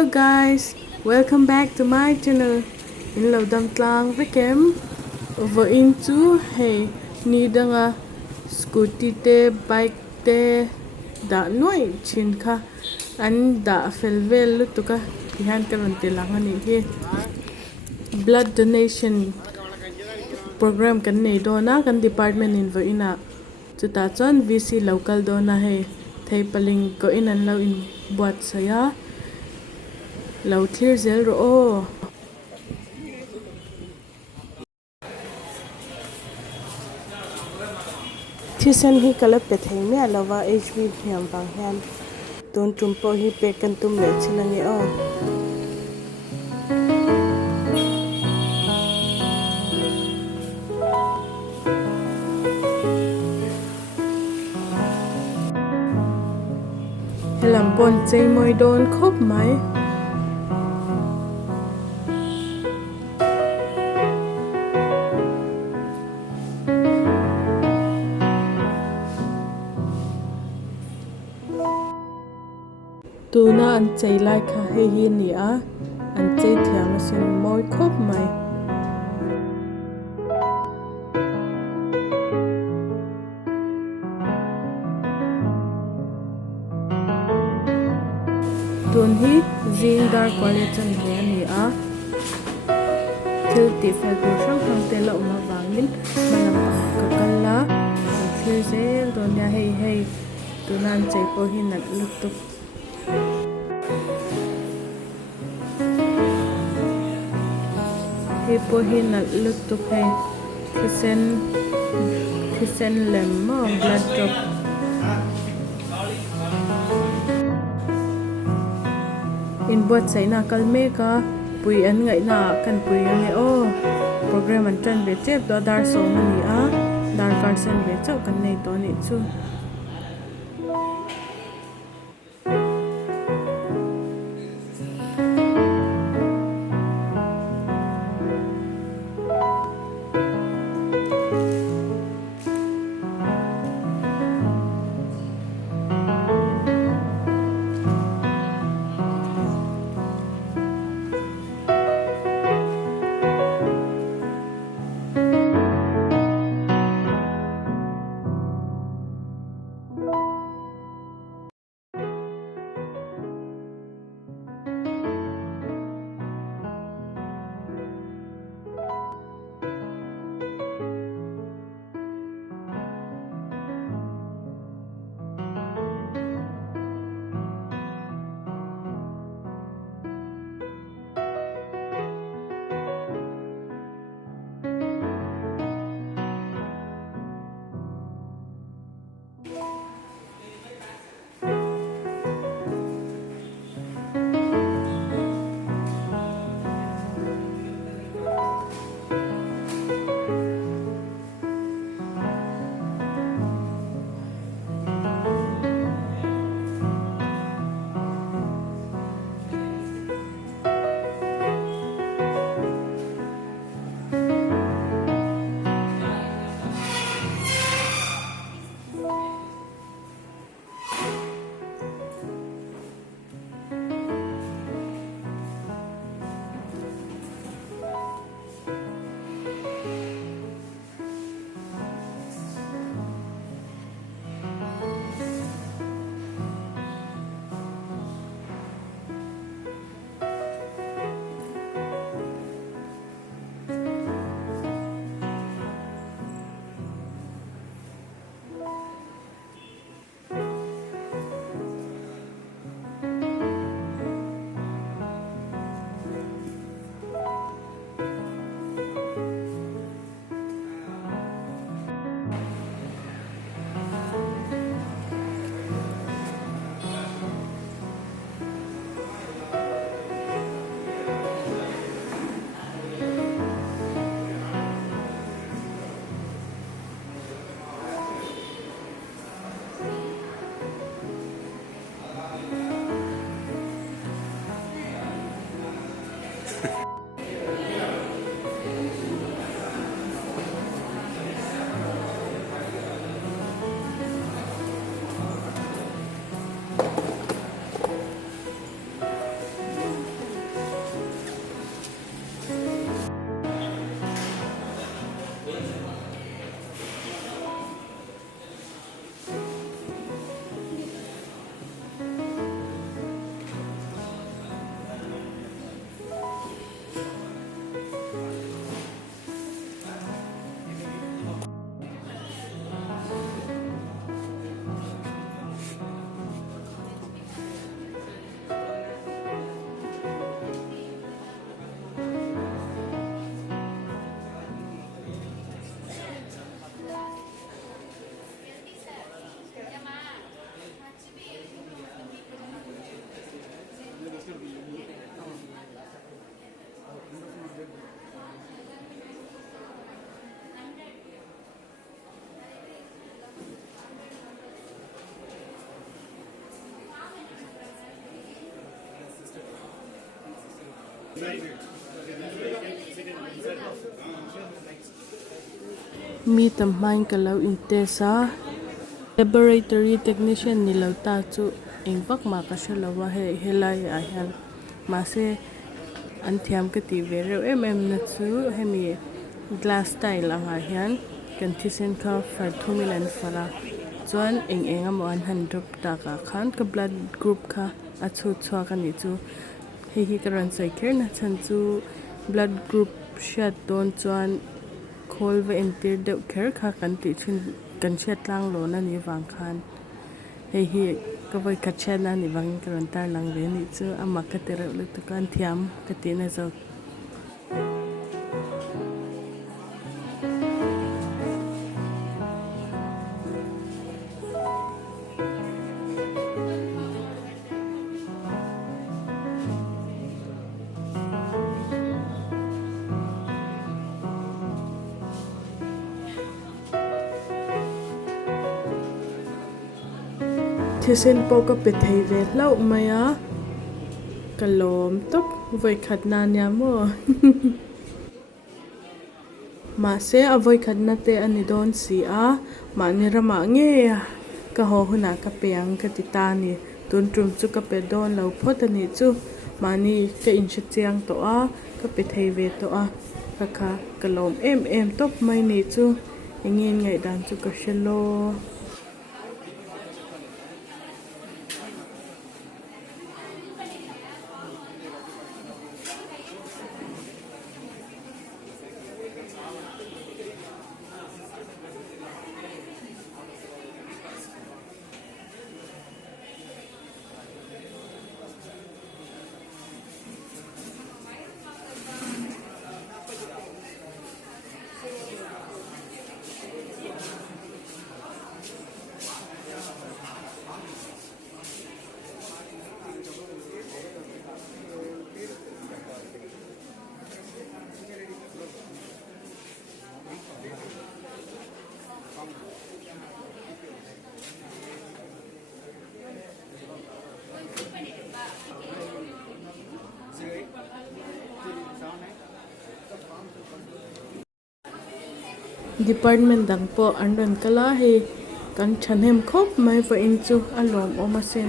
Hello guys, welcome back to my channel. In lâu đam tlang với kem over into hey ni danga scooty te bike te da noi chin kha an da felvel lu tuka ihan karon te lang ani hi blood donation program kan nei dona kan department in vo ina chuta chon VC local dona he thei paling ko in an lo in buat saya lo clear zel ro o Thisen hi kalap pe thei me alawa HB hiam wang hian ton tumpo hi pe kan tum le chinani o helam bon chei moi don khop mai tuna an chei lai kha he hi ni a an chei thiam sin moi khop mai tun hi zindar college an he ni a thil ti fel tur sang hang te lo ma wangin malam ka kala thil zel don ya hei tunan chei po hi nat lutuk hi po hi nat lutuk he Thisen lem mo blood drop in buat sai na kalme ka pui an ngai na kan pui ange o program an tran be chep do dar so mani a dar kar sen be chau kan nei to ni chu mi tam main ka lo in te sa laboratory technician ni lo ta chu eng vak ma ka shalawa he helai a hian ma se an thiam ka ti ve reuh na chu hemi glass tile anga hian kan Thisen kha far thumil an fara chuan eng amo an han drop ta ka khan ka blood group kha a chu chhuak ani chu hi karan sai kher na chan chu blood group shat don chuan khol ve entir deuh kher kha kan ti thin kan shat tlang lo na ni wang khan hi ka voi ka chana ni wang karan tar lang ve ni chu ama ka te reuh le tu kan thiam ka ti na zo Thisen po ka pe thei ve lau maya kalom tok voi khat na nya mo ma se a voi khat na te ani don si a ma ni rama nge ka ho huna ka peang ka ti ta ni tun trum chu ka pe don lo phot ani chu ma ni ka in chi chiang to a ka pe thei ve to a ka kha kalom em top mai ni chu engin ngai dan chu ka shelo department dang po an ron kala hi kan thanem khop mai fa in chu alom oma sen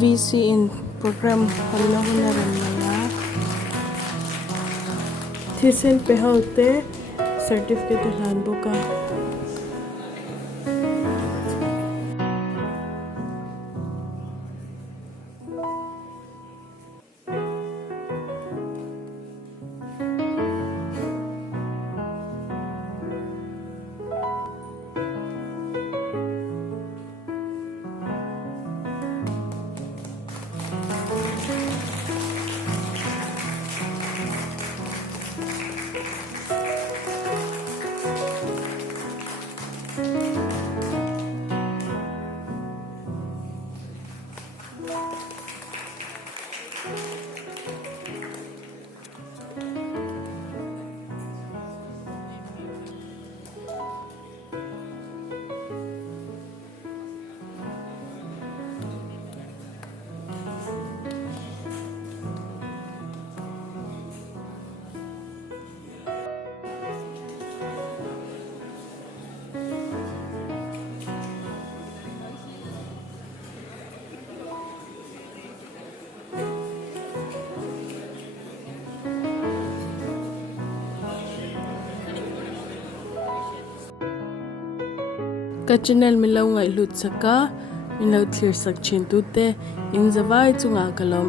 VC in program hello na ran maya Thisen pe haute certificate han boka ka channel mi lo ngai lut saka min lo clear sak chin tu te in zawai chunga kalom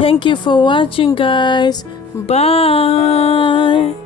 thank you for watching guys bye